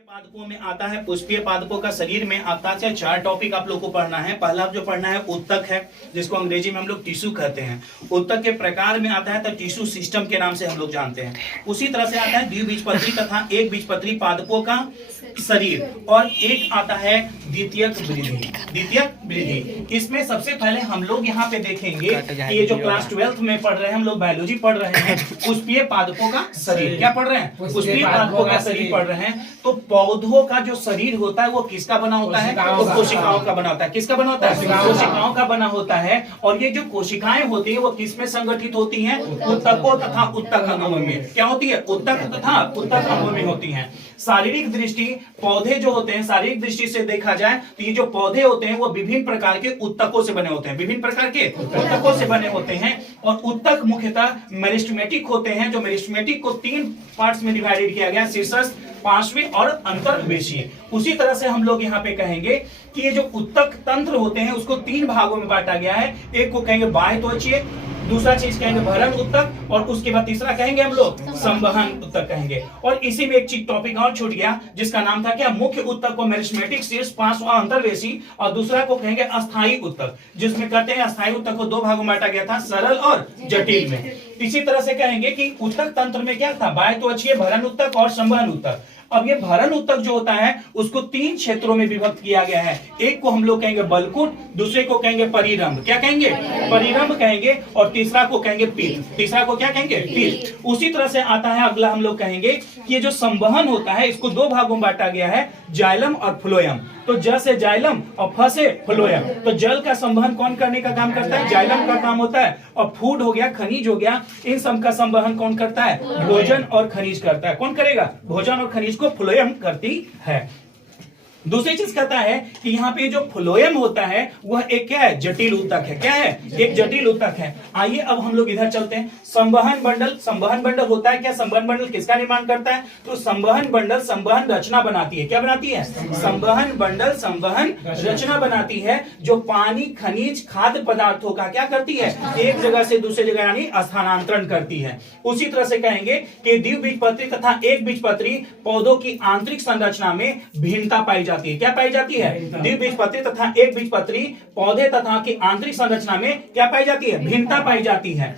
पादपों में आता है पुष्पीय पादपों का शरीर में आता है। चार टॉपिक आप लोग को पढ़ना है। पहला जो पढ़ना है उत्तक है, जिसको अंग्रेजी में हम लोग टिश्यू कहते हैं। उत्तक के प्रकार में आता है तो टिश्यू सिस्टम के नाम से हम लोग जानते हैं। उसी तरह से आता है द्विबीजपत्री तथा एक बीजपत्री पादपों का शरीर, और एक आता है द्वितीयक वृद्धि। द्वितीयक वृद्धि इसमें सबसे पहले हम लोग यहाँ पे देखेंगे कि ये जो क्लास 12th में पढ़ रहे हैं, हम लोग बायोलॉजी पढ़ रहे हैं, पुष्पीय पादपों का शरीर। क्या पढ़ रहे हैं? पुष्पीय पादपों का शरीर पढ़ रहे हैं। तो पौधों का जो शरीर होता है वो किसका बना होता है? तो कोशिकाओं का बना होता है। किसका बना होता है? कोशिकाओं का बना होता है। और ये जो कोशिकाएं होती है वो किसमें संगठित होती हैं? उत्तकों तथा उत्तक अंगों में। क्या होती है? उत्तक तथा उत्तक अंगों में होती हैं। शारीरिक दृष्टि पौधे जो होते हैं, शारीरिक दृष्टि से देखा जाए तो ये जो पौधे होते हैं वो विभिन्न प्रकार के उत्तकों से बने होते हैं। विभिन्न प्रकार के उत्तकों से बने होते हैं। और उत्तक मुख्यतः मेरिस्टेमेटिक होते हैं। जो मेरिस्टेमेटिक को 3 पार्ट्स में डिवाइडेड किया गया, शीर्षस्थ, पार्श्वी और अंतर्वेशीय। उसी तरह से हम लोग यहाँ पे कहेंगे कि ये जो उत्तक तंत्र होते हैं उसको 3 भागों में बांटा गया है। एक को कहेंगे बाह्य त्वचीय, दूसरा चीज कहेंगे भरण उत्तक, और उसके बाद तीसरा कहेंगे हम लोग संवहन उत्तक कहेंगे। और इसी में एक चीज टॉपिक और छूट गया जिसका नाम था क्या? मुख्य उत्तक को मेरिस्टेमेटिक, शीर्ष, पार्श्व और अंतर्वेशी, और दूसरा को कहेंगे अस्थायी उत्तक, जिसमें कहते हैं अस्थायी उत्तक को 2 भागों में बांटा गया था, सरल और जटिल में। इसी तरह से कहेंगे कि उत्तक तंत्र में क्या था? बाह्य त्वचीय, भरण उत्तक और संवहन उत्तक। अब ये भरण उत्तक जो होता है उसको 3 क्षेत्रों में विभक्त किया गया है। एक को हम लोग कहेंगे बलकुट, दूसरे को कहेंगे परिरंभ। क्या कहेंगे? परिरंभ कहेंगे। और तीसरा को कहेंगे पीत। तीसरा को क्या कहेंगे? पीत। उसी तरह से आता है अगला, हम लोग कहेंगे कि ये जो संवहन होता है इसको 2 भागों में बांटा गया है, जाइलम और फ्लोएम। तो ज से जाइलम और फ से फ्लोएम। तो जल का संवहन कौन करने का काम करता है? जाइलम का काम होता है। और फूड हो गया, खनिज हो गया, इन सब का संवहन कौन करता है? भोजन और खनिज करता है। कौन करेगा? भोजन और खनिज को फ्लोएम करती है। दूसरी चीज कहता है कि यहाँ पे जो फ्लोएम होता है वह एक क्या है? जटिल उत्तक है। क्या है? एक जटिल उत्तक है। आइए अब हम लोग इधर चलते हैं। संवहन बंडल। संवहन बंडल होता है क्या? संवहन बंडल किसका निर्माण करता है? तो संवहन बंडल संवहन रचना बनाती है। क्या बनाती है? संवहन बंडल संवहन रचना बनाती है, जो पानी, खनिज, खाद्य पदार्थों का क्या करती है? एक जगह से दूसरी जगह यानी स्थानांतरण करती है। उसी तरह से कहेंगे कि द्विबीजपत्री तथा एक बीजपत्री पौधों की आंतरिक संरचना में भिन्नता पाई जाती है। क्या पाई जाती है? द्विबीजपत्री तथा एक बीजपत्री पौधे तथा की आंतरिक संरचना में क्या पाई जाती है? भिन्नता पाई जाती है।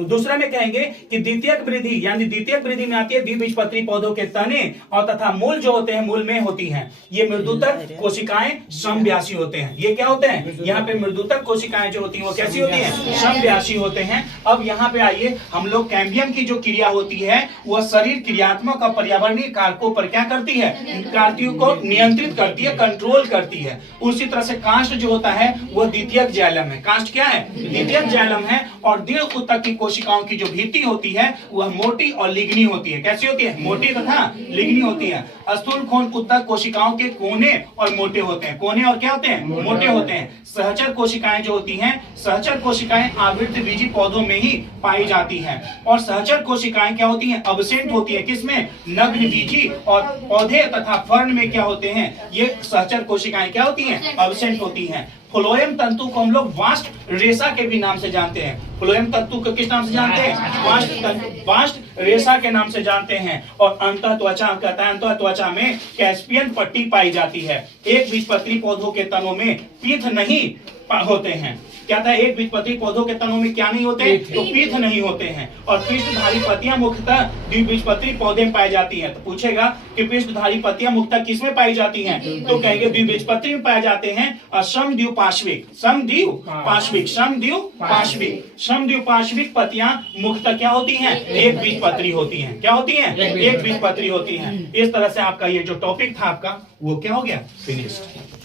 दूसरा में कहेंगे कि द्वितीयक वृद्धि, यानी द्वितीयक वृद्धि में आती है द्विबीजपत्री पौधों के तने और तथा मूल जो होते हैं, मूल में होती हैं ये मृदुतक कोशिकाएं, समव्यासी होते हैं। ये क्या होते हैं? यहाँ पे मृदुतक कोशिकाएं जो होती हैं वो कैसी होती हैं? समव्यासी होते हैं। अब यहाँ पे आइए, हम लोग कैम्बियम की जो क्रिया होती है वह शरीर क्रियात्मक और पर्यावरणीय कारकों पर क्या करती है? कार्यों को नियंत्रित करती है, कंट्रोल करती है। उसी तरह से काष्ठ जो होता है वह द्वितीयक जाइलम है। काष्ठ क्या है? द्वितीयक जाइलम है। और दीर्घ उत्तक की कोशिकाओं की जो भित्ति होती है वह मोटी और लिग्नी होती है। कैसी होती है? मोटी तथा लिग्नी होती है। स्थूल खोन उत्तक कोशिकाओं के कोने और मोटे होते हैं। कोने और क्या होते हैं? मोटे होते हैं। सहचर कोशिकाएं जो होती हैं, सहचर कोशिकाएं आवृतबीजी पौधों में ही पाई जाती हैं। और सहचर कोशिकाएं क्या होती हैं? अब्सेंट होती है। किसमें? नग्नबीजी। और पौधे तथा फर्न में क्या होते हैं? ये सहचर कोशिकाएं क्या होती हैं? अब्सेंट होती हैं। फ्लोएम तंतु को हम लोग वास्ट रेशा के भी नाम से जानते हैं। फ्लोएम तंतु को किस नाम से जानते हैं? वास्ट रेशा के नाम से जानते हैं। और अंतः त्वचा कहता है, अंतः त्वचा में कैस्पियन पट्टी पाई जाती है। एक बीजपत्री पौधों के तनों में पीठ नहीं होते हैं। क्या था? एक बीजपत्री पौधों के तनों में क्या नहीं होते? तो पीठ नहीं होते हैं। और पृष्ठधारी पत्तियां मुख्यतः द्विबीजपत्री पौधे में पाई जाती हैं। तो पूछेगा कि पृष्ठधारी पत्तियां मुख्यतः किस में पाई जाती हैं? तो कहेंगे द्विबीजपत्री में पाए जाते हैं। और समद्विपार्श्विक, समद्विपार्श्विक, समद्विपार्श्विक, समद्विपार्श्विक पत्तियां मुख्यतः क्या होती हैं? एक बीजपत्री होती हैं। क्या होती हैं? एक बीजपत्री होती हैं। इस तरह से आपका ये जो टॉपिक था आपका वो क्या हो गया? फिनिश्ड।